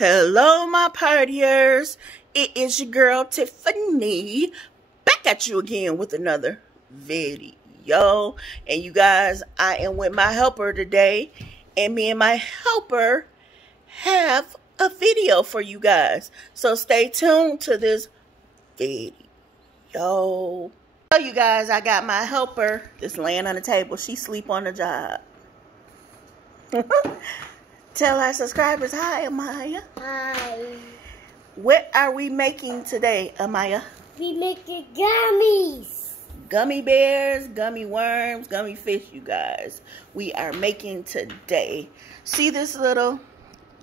Hello, my partiers. It is your girl, Tiffany, back at you again with another video. And you guys, I am with my helper today. And me and my helper have a video for you guys. So stay tuned to this video. So you guys, I got my helper just laying on the table. She sleep on the job. Tell our subscribers hi, Amaya. Hi. What are we making today, Amaya? We making gummies. Gummy bears, gummy worms, gummy fish, you guys. We are making today. See this little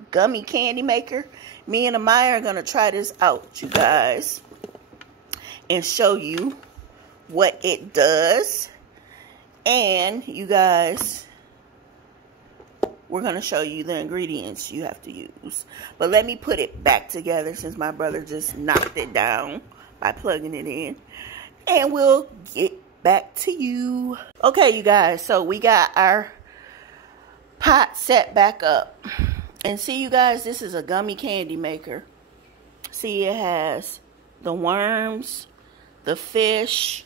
gummy candy maker? Me and Amaya are going to try this out, you guys, and show you what it does. And you guys, we're going to show you the ingredients you have to use. But let me put it back together since my brother just knocked it down by plugging it in. And we'll get back to you. Okay, you guys. So we got our pot set back up. And see, you guys, this is a gummy candy maker. See, it has the worms, the fish,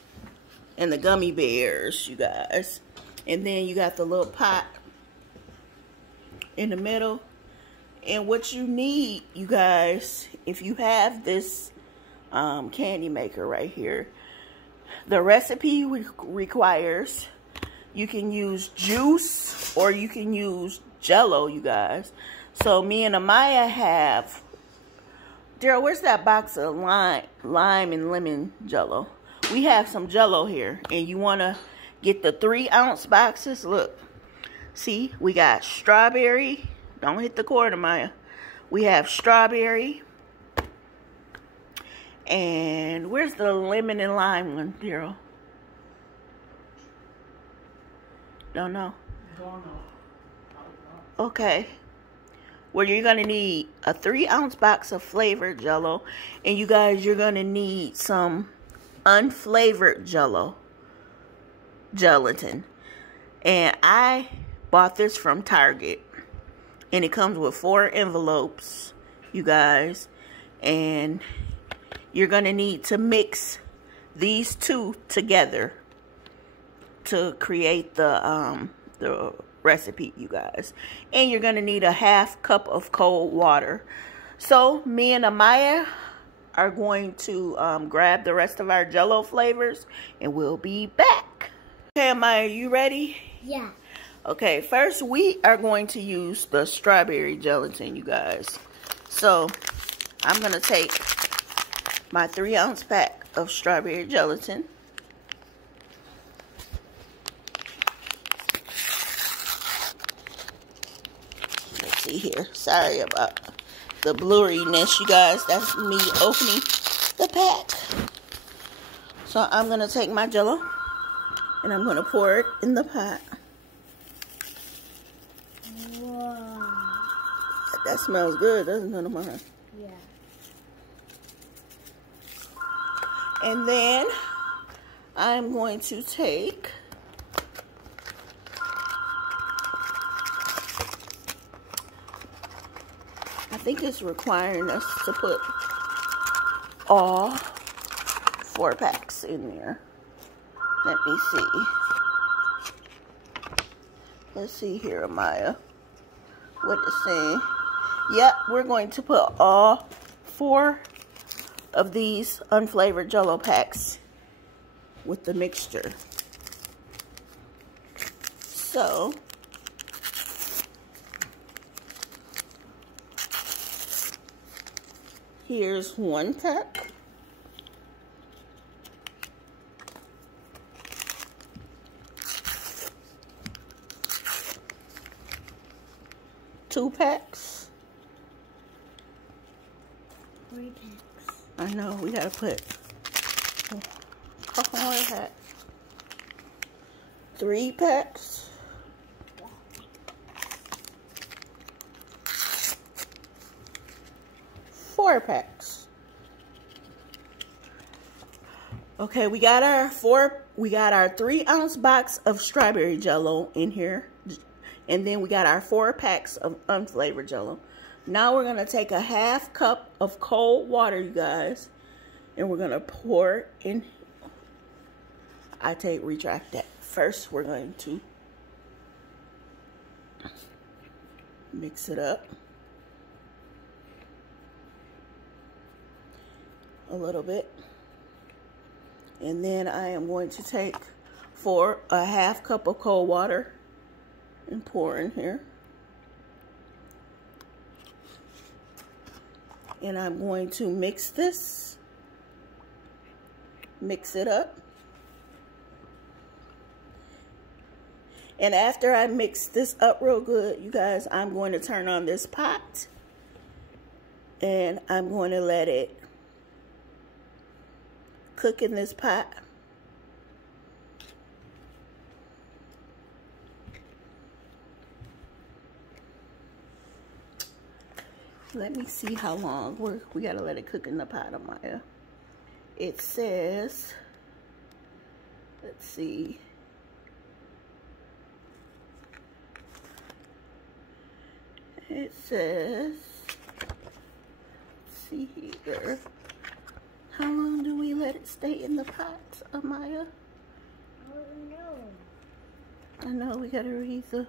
and the gummy bears, you guys. And then you got the little pot in the middle. And what you need, you guys, if you have this candy maker right here, the recipe requires you can use juice or you can use Jello, you guys. So me and Amaya have, Daryl, where's that box of lime and lemon Jello? We have some Jello here, and you want to get the 3-ounce boxes. Look. See, we got strawberry. Don't hit the cord, Amaya. We have strawberry. And where's the lemon and lime one, Daryl? Don't know. Okay. Well, you're going to need a 3-ounce box of flavored Jello. And you guys, you're going to need some unflavored Jello. Gelatin. And I bought this from Target, and it comes with 4 envelopes, you guys, and you're gonna need to mix these two together to create the recipe, you guys. And you're gonna need a ½ cup of cold water. So me and Amaya are going to grab the rest of our Jello flavors, and we'll be back. Okay, Amaya, you ready? Yeah. Okay, first we are going to use the strawberry gelatin, you guys. So, I'm going to take my 3-ounce pack of strawberry gelatin. Let's see here. Sorry about the blurriness, you guys. That's me opening the pack. So, I'm going to take my Jello and I'm going to pour it in the pot. That smells good, doesn't it, Amaya? Yeah. And then I'm going to take I think it's requiring us to put all 4 packs in there. Let me see. Let's see here, Amaya. What it's saying. Yep, we're going to put all 4 of these unflavored Jello packs with the mixture. So, here's 1 pack. Two packs. 3 packs. I know, we gotta put a couple more packs. 3 packs. 4 packs. Okay, we got our 3-ounce box of strawberry Jello in here. And then we got our 4 packs of unflavored Jello. Now we're going to take a half cup of cold water, you guys. And we're going to pour it in. Retract that. First, we're going to mix it up a little bit. And then I am going to take a half cup of cold water and pour in here. And I'm going to mix this. Mix it up. And after I mix this up real good, you guys, I'm going to turn on this pot. And I'm going to let it cook in this pot. Let me see how long. We got to let it cook in the pot, Amaya. It says, let's see. It says, let's see here. How long do we let it stay in the pot, Amaya? I don't know. I know, we got to read the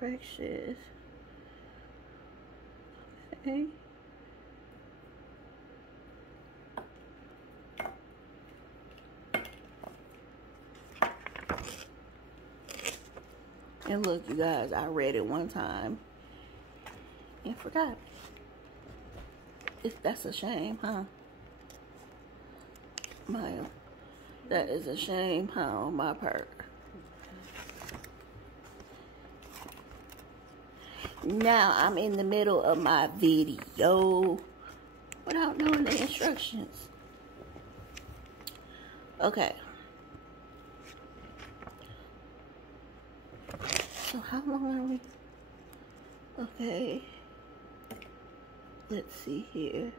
directions. Okay. And look, you guys, I read it one time and forgot. That's a shame, huh? Maya, that is a shame, huh, on my part. Now I'm in the middle of my video without knowing the instructions. Okay. So how long are we? Okay. Let's see here.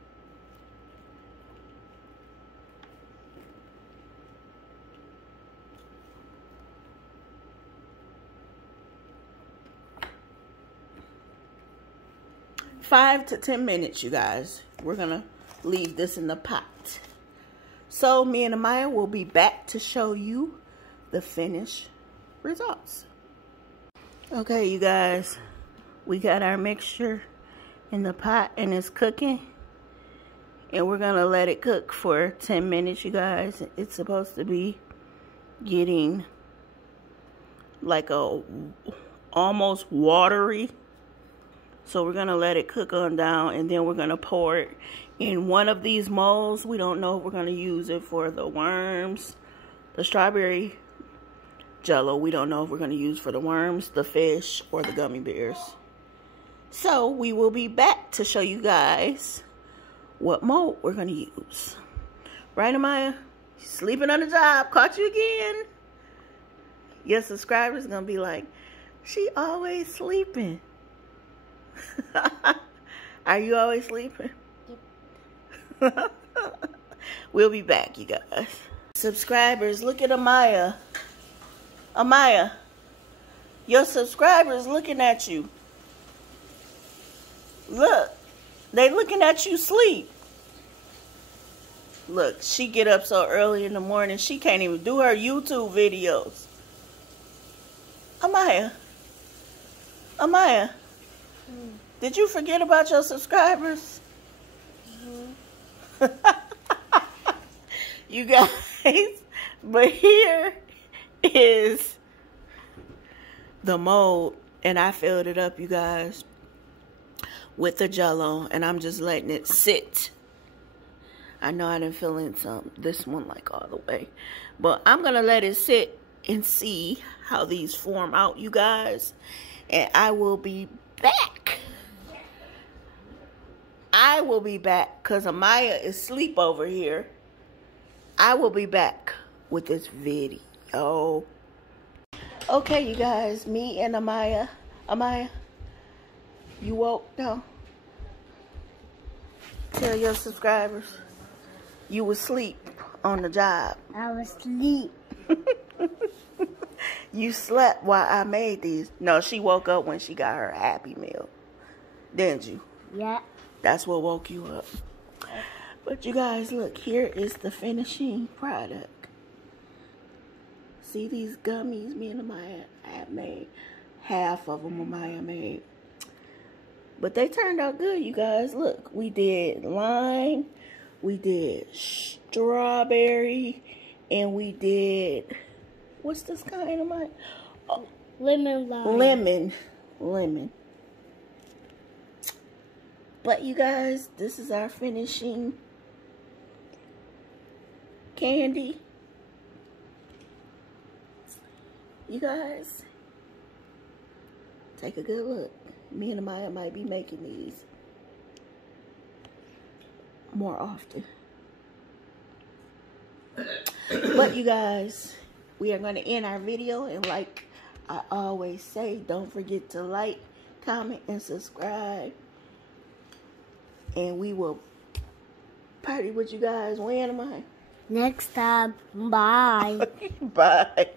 Five to 10 minutes, you guys. We're gonna leave this in the pot. So me and Amaya will be back to show you the finished results. Okay, you guys, we got our mixture in the pot and it's cooking. And we're gonna let it cook for 10 minutes, you guys. It's supposed to be getting like a almost watery. So we're gonna let it cook on down, and then we're gonna pour it in one of these molds. We don't know if we're gonna use it for the worms, the strawberry jello. We don't know if we're gonna use for the worms, the fish, or the gummy bears. So we will be back to show you guys what mold we're gonna use. Right, Amaya? Sleeping on the job. Caught you again. Your subscribers gonna be like, she always sleeping. Are you always sleeping? Yep. We'll be back, you guys. Subscribers, look at Amaya. Amaya, your subscribers looking at you. Look, they looking at you sleep. Look, she get up so early in the morning, she can't even do her YouTube videos. Amaya. Amaya. Did you forget about your subscribers? You guys, but here is the mold, and I filled it up, you guys, with the jello, and I'm just letting it sit. I know I didn't fill in this one like all the way, but I'm gonna let it sit and see how these form out, you guys, and I will be back. I will be back because Amaya is asleep over here. I will be back with this video. Okay, you guys, me and Amaya. Amaya, you woke now? Tell your subscribers you was asleep on the job. I was asleep. You slept while I made these. No, she woke up when she got her Happy Meal. Didn't you? Yeah. That's what woke you up. But you guys, look, here is the finishing product. See these gummies me and Amaya have made? Half of them Amaya made. But they turned out good, you guys. Look, we did lime, we did strawberry, and we did, what's this kind of mine? Oh, Lemon lime. Lemon. But you guys, this is our finishing candy. You guys, take a good look. Me and Amaya might be making these more often. But you guys, we are going to end our video. And like I always say, don't forget to like, comment, and subscribe. And we will party with you guys when, Amaya? Next time. Bye. Bye.